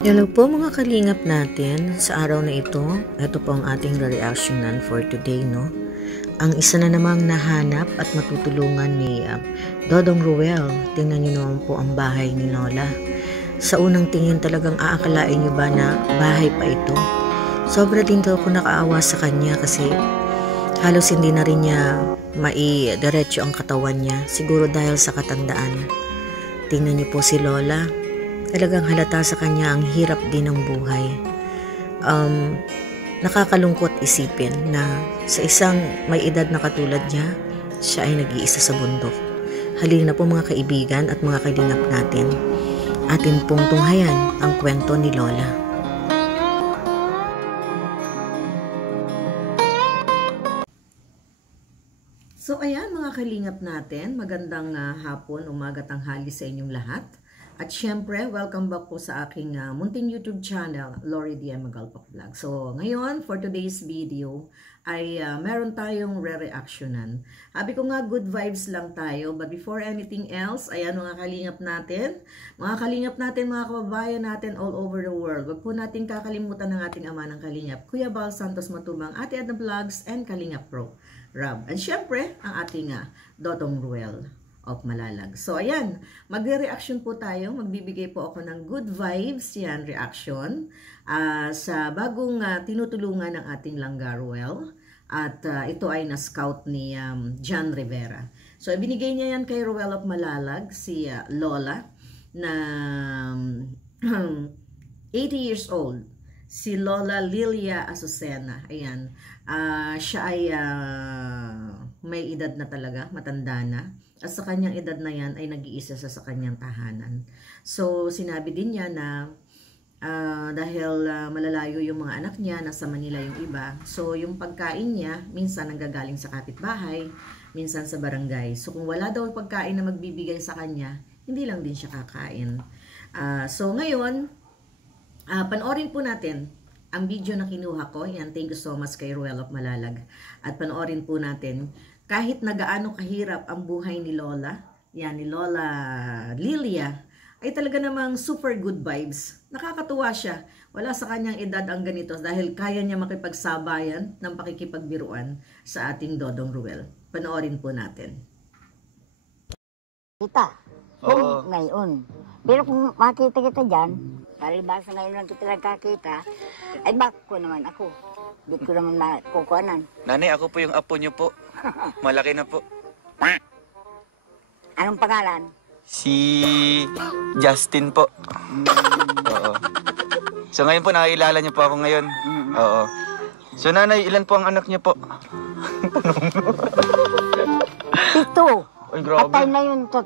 Hello po mga kalingap natin. Sa araw na ito po ang ating reactionan for today, no? Ang isa na namang nahanap at matutulungan ni Dodong Ruel. Tingnan nyo naman po ang bahay ni Lola. Sa unang tingin talagang aakalain nyo ba na bahay pa ito? Sobra din daw ako nakaawa sa kanya kasi halos hindi na rin niya maidiretso ang katawan niya. Siguro dahil sa katandaan. Tingnan nyo po si Lola. Talagang halata sa kanya ang hirap din ng buhay. Nakakalungkot isipin na sa isang may edad na katulad niya, siya ay nag-iisa sa bundok. Halina po mga kaibigan at mga kalingap natin, atin pong tunghayan ang kwento ni Lola. So ayan mga kalingap natin, magandang hapon, umaga, tanghali sa inyong lahat. At syempre, welcome back po sa aking munting YouTube channel, Lori DM Magalpak Vlog. So, ngayon, for today's video, ay meron tayong re-reactionan. Sabi ko nga, good vibes lang tayo. But before anything else, ayan mga kalingap natin, mga kababayan natin all over the world. Wag po natin kakalimutan ng ating ama ng kalingap, Kuya Bal Santos Matubang, Ate Edna Vlogs, and Kalingap Pro, Rob. And syempre, ang ating Dodong Ruel of Malalag. So, ayan, magre-reaction po tayo. Magbibigay po ako ng good vibes, yan, reaction, sa bagong tinutulungan ng ating Langga Ruel. At ito ay na-scout ni John Rivera. So, ibinigay niya yan kay Ruel of Malalag, si Lola, na 80 years old. Si Lola Lilia Azucena. Ayan, siya ay may edad na talaga, matanda na. At sa kanyang edad na yan ay nag-iisa sa kanyang tahanan. So, sinabi din niya na dahil malalayo yung mga anak niya, nasa Manila yung iba. So, yung pagkain niya, minsan nanggagaling sa kapitbahay, minsan sa barangay. So, kung wala daw pagkain na magbibigay sa kanya, hindi lang din siya kakain. So, ngayon, panoorin po natin ang video na kinuha ko. Yan, thank you so much kay Ruel of Malalag. At panoorin po natin kahit na gaano kahirap ang buhay ni Lola, yan, ni Lola Lilia, ay talaga namang super good vibes. Nakakatuwa siya. Wala sa kanyang edad ang ganito dahil kaya niya makipagsabayan ng pakikipagbiruan sa ating Dodong Ruel. Panoorin po natin. Kita, kung ngayon. Pero kung makita kita dyan, palibasa ngayon lang kita nagkakita, ay bako naman ako. Di ko naman makukuhanan. Nanay, ako po yung apo niyo po. Malaki na po. Anong pangalan? Si Justin po. Oo. So ngayon po nakilala niyo po ako ngayon. Oo. So nanay, ilan po ang anak niyo po? 7. Ay, grabe. Patay na yung 3.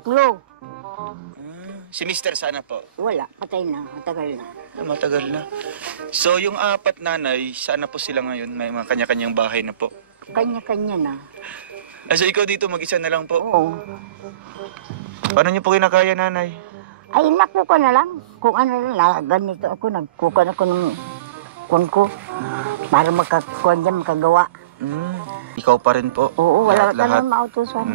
Si Mr. sana po. Wala, patay na, matagal na. Matagal na. So yung 4 nanay, sana po sila ngayon? May mga kanya-kanyang bahay na po. Kanya-kanya na. So ikaw dito mag-isa na lang po? Oo. Paano niyo po kinakaya nanay? Ay, nakuha na lang. Kung ano lang, ganito ako, nagkuha ako ng kun ko. Para makakuha dyan, makagawa. Ikaw pa rin po? Oo, wala ka lahat. naman mautusan.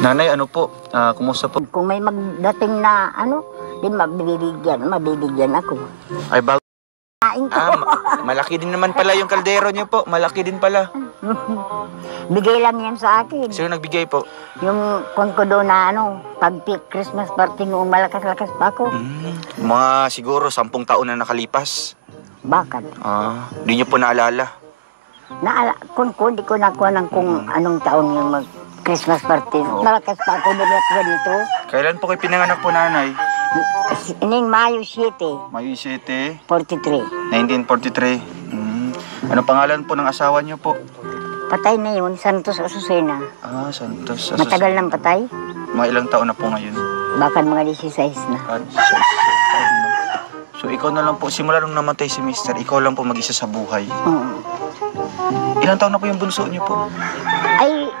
Nanay, ano po? Kumusta po? Kung may magdating na ano, din mabibigyan ako. Ay, bago. Kain ko. Malaki din naman pala yung kaldero niyo po. Malaki din pala. Bigay lang yan sa akin. Sino nagbigay po? Yung kon ko doon na ano, pag Christmas party noong malakas-lakas pa ako. Mga siguro 10 taon na nakalipas. Bakit? Di niyo po naalala? Di ko nakuha ng kung anong taon yung Christmas party. Malakas pa ako doon at ganito. Kailan po kayo pinanganak po nanay? Ining Mayo 7, Mayo 7, 43. 1943. Ano pangalan po ng asawa niyo po? Patay na yun, Santos Azucena. Santos. Matagal nang patay. Mga ilang taon na po ngayon? Bakit mga 16 na. So ikaw na lang po, simula nung namatay si Mister, ikaw lang po mag-isa sa buhay. Oo. Ilang taon na po yung bunso niyo po? Ay,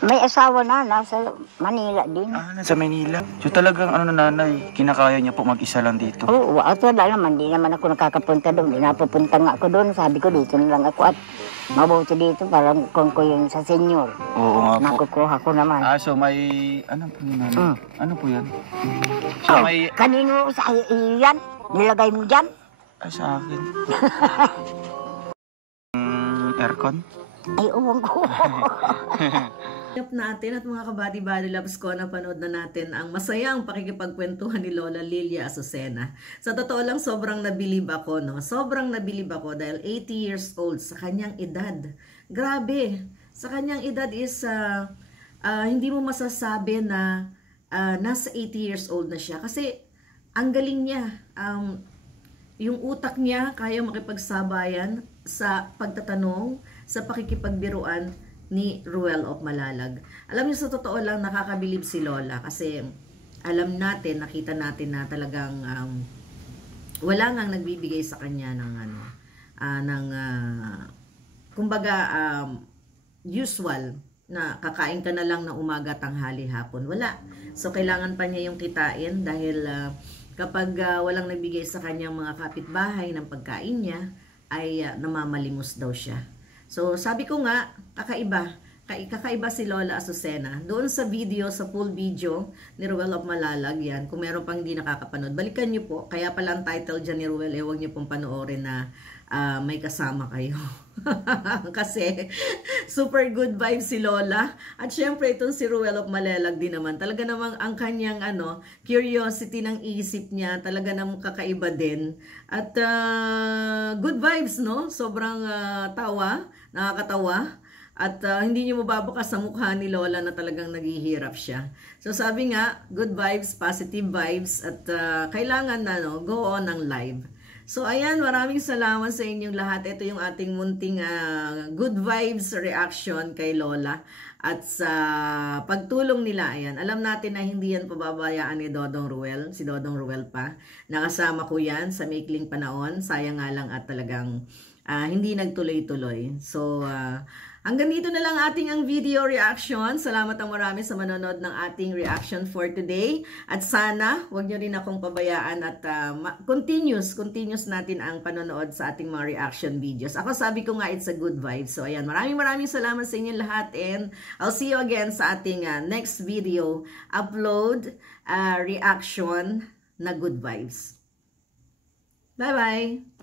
May asawa na, nasa Manila din. Ah, nasa Manila. So talagang ano na nanay, kinakaya niya po mag-isa lang dito. Oo, at wala naman, di naman ako nakakapunta doon. Di napupunta nga ako doon. Sabi ko dito na lang ako at mabuti dito para kung ko yung sa senior. Oo nga po. Nakukuha ko naman. Ah, so may, ano po yun nanay? Ano po yan? So Oh, may, kanino sa iyan? Nilagay mo dyan? sa akin. Aircon? Ay, uwang ko. Up natin at mga kabady-body loves ko, napanood na natin ang masayang pakikipagkwentuhan ni Lola Lilia Azucena. Sa totoo lang, sobrang nabilib ako, no? Sobrang nabilib ako dahil 80 years old sa kanyang edad. Grabe! Sa kanyang edad is, hindi mo masasabi na nasa 80 years old na siya. Kasi, ang galing niya. Yung utak niya, kaya makipagsabayan sa pagtatanong, sa pakikipagbiruan ni Ruel of Malalag. Alam niyo, sa totoo lang, nakakabilib si Lola kasi alam natin, nakita natin na talagang wala ngang nagbibigay sa kanya ng kumbaga usual na kakain ka na lang ng umaga, tanghali, hapon. Wala. So kailangan pa niya yung kitain dahil kapag walang nagbigay sa kanyang mga kapitbahay ng pagkain niya, ay namamalimos daw siya. So, sabi ko nga, kakaiba si Lola Azucena. Doon sa video, sa full video ni Ruel of Malalag, yan, kung meron pang hindi nakakapanood, balikan nyo po. Kaya pala ang title dyan ni Ruel, huwag nyo pong panoorin na may kasama kayo. Kasi, super good vibes si Lola. At syempre, itong si Ruel of Malalag din naman. Talaga namang ang kanyang curiosity ng isip niya, talaga namang kakaiba din. At good vibes, no? Sobrang tawa. Nakakatawa at hindi niyo mababakas sa mukha ni Lola na talagang naghihirap siya. So sabi nga, good vibes, positive vibes at kailangan na go on ang live. So ayan, maraming salamat sa inyong lahat. Ito yung ating munting good vibes reaction kay Lola at sa pagtulong nila. Ayan, alam natin na hindi yan pababayaan ni Dodong Ruel, si Dodong Ruel pa. Nakasama ko yan sa maikling panahon. Sayang nga lang at talagang hindi nagtuloy-tuloy. So, hanggang dito na lang ating ang video reaction. Salamat ang marami sa manonood ng ating reaction for today. At sana, huwag nyo rin akong pabayaan at continuous natin ang panonood sa ating mga reaction videos. Ako sabi ko nga, it's a good vibe. So, ayan, maraming salamat sa inyo lahat and I'll see you again sa ating next video upload reaction na good vibes. Bye-bye!